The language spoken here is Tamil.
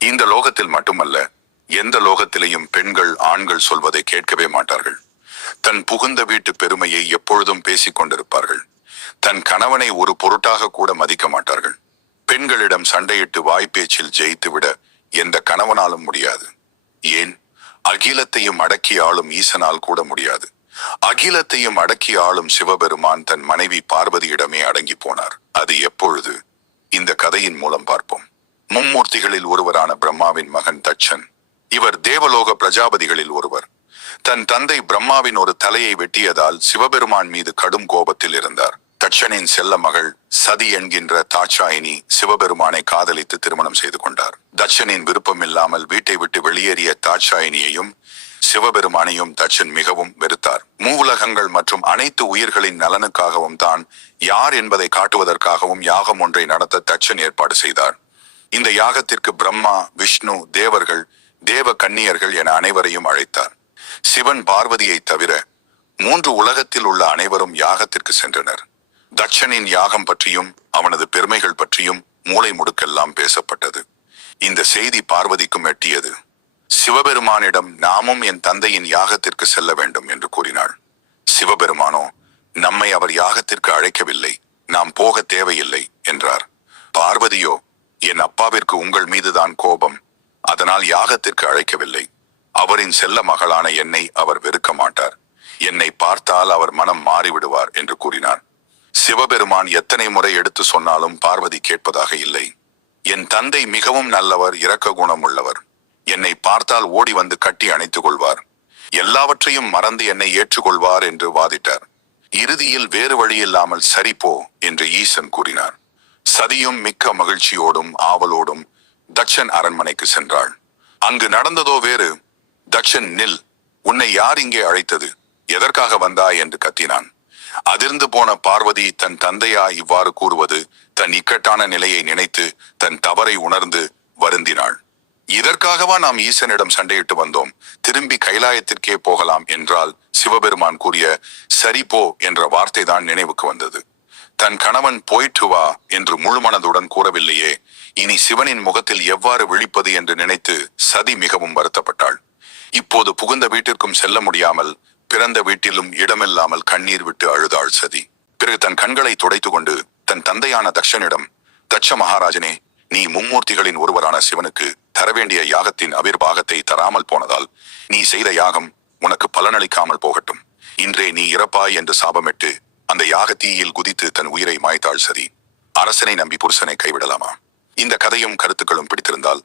இந்த லோகத்தில் மட்டுமல்ல, எந்த லோகத்திலேயும் பெண்கள் ஆண்கள் சொல்வதை கேட்கவே மாட்டார்கள். தன் புகுந்த வீட்டு பெருமையை எப்பொழுதும் பேசிக் கொண்டிருப்பார்கள். தன் கணவனை ஒரு பொருட்டாக கூட மதிக்க மாட்டார்கள். பெண்களிடம் சண்டையிட்டு வாய்ப்பேச்சில் ஜெயித்துவிட எந்த கணவனாலும் முடியாது. ஏன், அகிலத்தையும் அடக்கி ஆளும் ஈசனால் கூட முடியாது. அகிலத்தையும் அடக்கி ஆளும் சிவபெருமான் தன் மனைவி பார்வதியிடமே அடங்கி போனார். அது எப்பொழுது? இந்த கதையின் மூலம் பார்ப்போம். மும்மூர்த்திகளில் ஒருவரான பிரம்மாவின் மகன் தட்சன். இவர் தேவலோக பிரஜாபதிகளில் ஒருவர். தன் தந்தை பிரம்மாவின் ஒரு தலையை வெட்டியதால் சிவபெருமான் மீது கடும் கோபத்தில் இருந்தார். தட்சனின் செல்ல மகள் சதி என்கின்ற தாட்சாயினி சிவபெருமானை காதலித்து திருமணம் செய்து கொண்டார். தட்சனின் விருப்பமில்லாமல் வீட்டை விட்டு வெளியேறிய தாட்சாயினியையும் சிவபெருமானையும் தட்சன் மிகவும் வெறுத்தார். மூவுலகங்கள் மற்றும் அனைத்து உயிர்களின் நலனுக்காகவும் தான் யார் என்பதை காட்டுவதற்காகவும் யாகம் ஒன்றை நடத்த தட்சன் ஏற்பாடு செய்தார். இந்த யாகத்திற்கு பிரம்மா, விஷ்ணு, தேவர்கள், தேவ கன்னியர்கள் என அனைவரையும் அழைத்தார். சிவன் பார்வதியை தவிர 3 உலகத்தில் உள்ள அனைவரும் யாகத்திற்கு சென்றனர். தட்சனின் யாகம் பற்றியும் அவனது பெருமைகள் பற்றியும் மூளை முடுக்கெல்லாம் பேசப்பட்டது. இந்த செய்தி பார்வதிக்கும் எட்டியது. சிவபெருமானிடம் நாமும் என் தந்தையின் யாகத்திற்கு செல்ல வேண்டும் என்று கூறினாள். சிவபெருமானோ, நம்மை அவர் யாகத்திற்கு அழைக்கவில்லை, நாம் போக தேவையில்லை என்றார். பார்வதியோ, என் அப்பாவிற்கு உங்கள் மீதுதான் கோபம், அதனால் யாகத்திற்கு அழைக்கவில்லை. அவரின் செல்ல மகளான என்னை அவர் வெறுக்க மாட்டார், என்னை பார்த்தால் அவர் மனம் மாறிவிடுவார் என்று கூறினார். சிவபெருமான் எத்தனை முறை எடுத்து சொன்னாலும் பார்வதி கேட்பதாக இல்லை. என் தந்தை மிகவும் நல்லவர், இரக்க குணம் உள்ளவர், என்னை பார்த்தால் ஓடி வந்து கட்டி அணைத்துக் கொள்வார், எல்லாவற்றையும் மறந்து என்னை ஏற்றுக்கொள்வார் என்று வாதிட்டார். இறுதியில் வேறு வழியில்லாமல் சரி போ என்று ஈசன் கூறினார். சதியும் மிக்க மகிழ்ச்சியோடும் ஆவலோடும் தட்சன் அரண்மனைக்கு சென்றாள். அங்கு நடந்ததோ வேறு. தட்சன், நில், உன்னை யார் இங்கே அழைத்தது, எதற்காக வந்தாய் என்று கத்தினான். அதிர்ந்து போன பார்வதி தன் தந்தையா இவ்வாறு கூறுவது தன் இக்கட்டான நிலையை நினைத்து தன் தவறை உணர்ந்து வருந்தினாள். இதற்காகவா நாம் ஈசனிடம் சண்டையிட்டு வந்தோம், திரும்பி கைலாயத்திற்கே போகலாம் என்றால் சிவபெருமான் கூறிய சரி போ என்ற வார்த்தை தான் நினைவுக்கு வந்தது. தன் கணவன் போயிட்டு வா என்று முழுமனதுடன் கூறவில்லையே, இனி சிவனின் முகத்தில் எவ்வாறு விழிப்பது என்று நினைத்து சதி மிகவும் வருத்தப்பட்டாள். இப்போது புகுந்த வீட்டிற்கும் செல்ல முடியாமல் பிறந்த வீட்டிலும் இடமில்லாமல் கண்ணீர் விட்டு அழுதாள் சதி. பிறகு தன் கண்களை துடைத்து கொண்டு தன் தந்தையான தட்சனிடம், தட்ச மகாராஜனே, நீ மும்மூர்த்திகளின் ஒருவரான சிவனுக்கு தரவேண்டிய யாகத்தின் அவிர்வாகத்தை தராமல் போனதால் நீ செய்த யாகம் உனக்கு பலனளிக்காமல் போகட்டும். இன்றே நீ இறப்பாய் என்று சாபமிட்டு அந்த யாக தீயில் குதித்து தன் உயிரை மாய்த்தாள் சதி. அரசனை நம்பி புருஷனை கைவிடலாமா? இந்த கதையும் கருத்துக்களும் பிடித்திருந்தால்